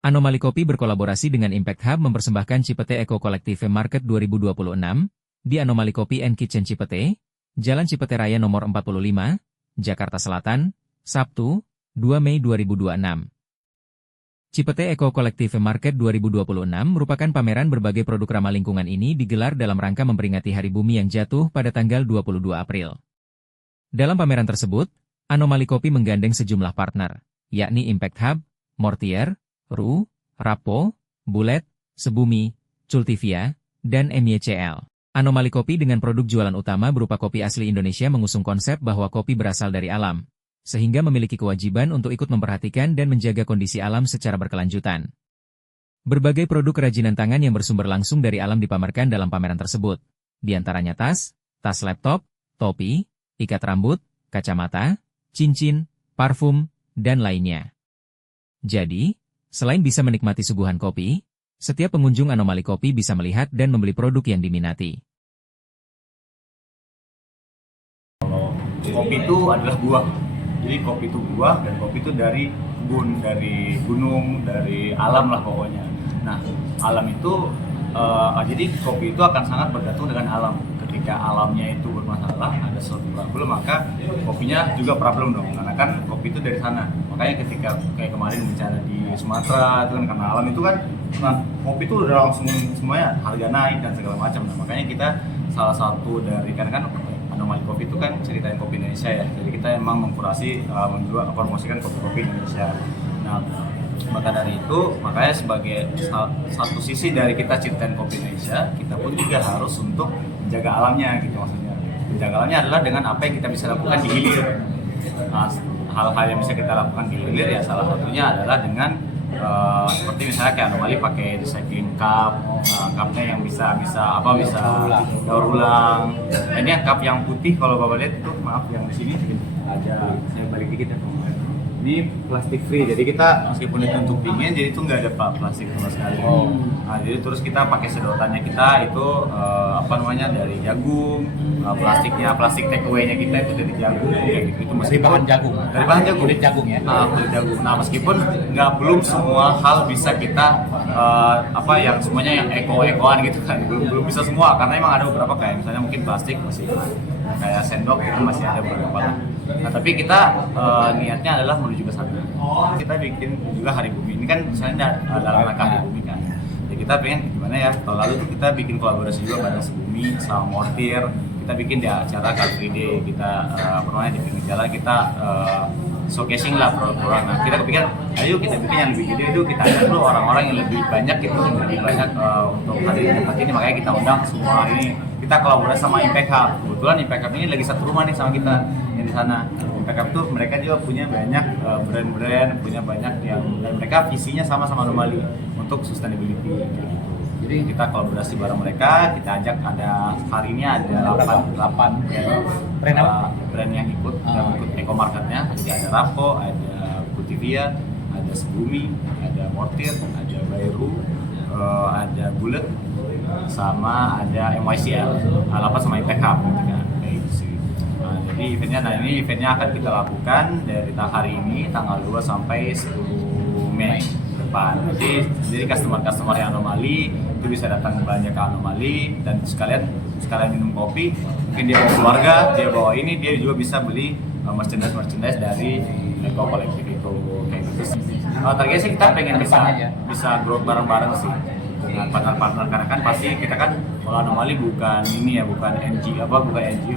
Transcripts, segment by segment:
Anomali Kopi berkolaborasi dengan Impact Hub mempersembahkan Cipete Eco Collective Market 2026 di Anomali Kopi and Kitchen Cipete, Jalan Cipete Raya nomor 45, Jakarta Selatan, Sabtu, 2 Mei 2026. Cipete Eco Collective Market 2026 merupakan pameran berbagai produk ramah lingkungan ini digelar dalam rangka memperingati Hari Bumi yang jatuh pada tanggal 22 April. Dalam pameran tersebut, Anomali Kopi menggandeng sejumlah partner, yakni Impact Hub, Mortier, RU, Rapo, Bullet, Sebumi, Cultivia, dan MYCL. Anomali Kopi dengan produk jualan utama berupa kopi asli Indonesia mengusung konsep bahwa kopi berasal dari alam, sehingga memiliki kewajiban untuk ikut memperhatikan dan menjaga kondisi alam secara berkelanjutan. Berbagai produk kerajinan tangan yang bersumber langsung dari alam dipamerkan dalam pameran tersebut, di antaranya tas laptop, topi, ikat rambut, kacamata, cincin, parfum, dan lainnya. Jadi, selain bisa menikmati suguhan kopi, setiap pengunjung Anomali Kopi bisa melihat dan membeli produk yang diminati. Kalau kopi itu adalah buah, jadi kopi itu buah dan kopi itu dari kebun, dari gunung, dari alam lah pokoknya. Nah, alam itu, jadi kopi itu akan sangat bergantung dengan alam. Ketika alamnya itu bermasalah, ada suatu problem, maka kopinya juga problem dong. Karena kan kopi itu dari sana. Makanya ketika kayak kemarin bencana di Sumatera, itu kan karena alam itu kan, nah, kopi itu udah langsung semuanya harga naik dan segala macam. Nah, makanya kita salah satu dari, karena kan Anomali Kopi itu kan ceritain kopi Indonesia ya. Jadi kita emang mengkurasi, promosikan kopi-kopi Indonesia. Nah, maka dari itu, makanya sebagai satu sisi dari kita ceritain kopi Indonesia, kita pun juga harus untuk menjaga alamnya gitu maksudnya. Menjaga alamnya adalah dengan apa yang kita bisa lakukan di hilir. Nah, hal-hal yang bisa kita lakukan di hilir ya salah satunya adalah dengan seperti misalnya kayak Anomali pakai recycling cup, cupnya yang bisa daur ulang. Nah, ini yang cup yang putih kalau Bapak lihat itu, maaf yang di sini ada, saya balik dikit ya. Ini plastik free, jadi kita meskipun itu untuk dingin, jadi itu nggak ada plastik sama sekali. Nah, jadi terus kita pakai sedotannya kita itu dari jagung, plastik take away-nya kita itu dari jagung kayak gitu. Itu dari bahan jagung. Dari bahan jagung. Kulit jagung ya. Kulit jagung. Nah, meskipun belum semua hal bisa kita yang semuanya yang eko-ekoan gitu kan, belum bisa semua karena emang ada beberapa kayak misalnya mungkin plastik masih kayak sendok itu masih ada beberapa. Nah, tapi kita niatnya adalah menuju ke sana. Kita bikin juga Hari Bumi ini kan misalnya dalam rangka Hari Bumi kan. Ya kita pengen gimana ya? Tahun lalu tuh kita bikin kolaborasi juga bareng Sebumi sama Mortier. Kita bikin di acara Car Free Day. Kita di pinggir jalan kita showcasing lah produk-produk. Nah, kita kepikiran, ayo kita bikin yang lebih gede itu, kita ajak dulu orang-orang yang lebih banyak gitu, lebih banyak untuk hadir di tempat ini. Makanya kita undang semua ini. Kita kolaborasi sama Impact Hub. Kebetulan Impact Hub ini lagi satu rumah nih sama kita yang di sana. Impact Hub tuh mereka juga punya banyak brand-brand, punya banyak yang, dan mereka visinya sama-sama Anomali untuk sustainability. Jadi kita kolaborasi bareng mereka, kita ajak, ada hari ini ada 8 brand yang ikut Eco Marketnya. Jadi ada Rapo, ada Cultivia, ada Sebumi, ada Mortier, ada Bayru, ada Bullet, sama ada MYCL, Alapan sama Impact Hub gitu kan. Kayak gitu sih. Jadi eventnya akan kita lakukan dari hari ini tanggal 2 sampai 10 Mei depan. Jadi customer yang Anomali itu bisa datang belanja ke Anomali dan sekalian minum kopi. Mungkin dia bawa keluarga, dia bawa ini, dia juga bisa beli merchandise dari Eco Collective itu kayak gitu sih. Targetnya sih kita pengen bisa growth bareng-bareng sih dengan partner-partner, karena kan pasti kita kan kalau Anomali bukan ini ya, bukan NGO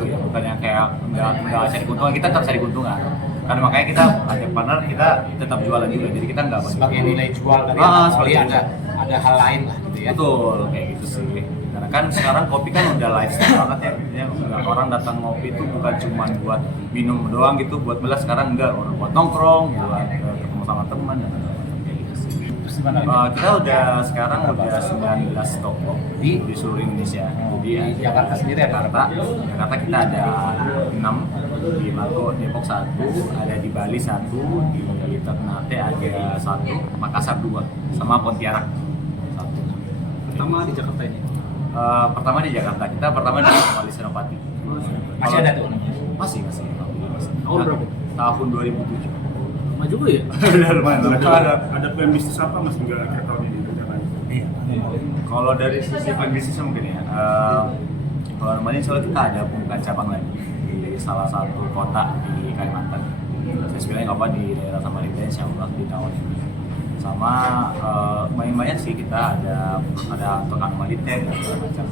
ya, bukan yang kayak nggak cari keuntungan, kita tetap cari keuntungan. Karena makanya kita ada partner, kita tetap jualan juga, jadi kita nggak sebagai nilai jual dari Anomali ada hal lain lah gitu ya. Betul, kayak gitu sih. Karena kan sekarang kopi kan udah lifestyle banget ya, intinya orang datang ngopi itu bukan cuma buat minum doang gitu, buat belas, sekarang enggak, orang buat nongkrong, buat ketemu sama teman dan kita sekarang udah 19 toko di seluruh Indonesia. Jadi di Jakarta sendiri Jakarta kita ada 6, di Mago, Depok 1, ada di Bali 1, di Ternate ada 1, Makassar 2, sama Pontianak 1. Pertama di Jakarta ini? Pertama di Jakarta, kita pertama di Anomali Senopati. Masih ada tuh? Masih. Tahun berapa? Tahun 2007. lama juga ya. Udah lumayan. Ada plan bisnis apa mas hingga akhir tahun ini rencananya? Iya. Kalau dari sisi plan bisnis mungkin ya, kalau namanya insya Allah kita ada pembukaan cabang lagi di salah satu kota di Kalimantan. Saya sebenarnya apa di daerah Samarinda insya Allah di tahun ini. Sama lumayan sih kita ada untuk anomali dan segala macam.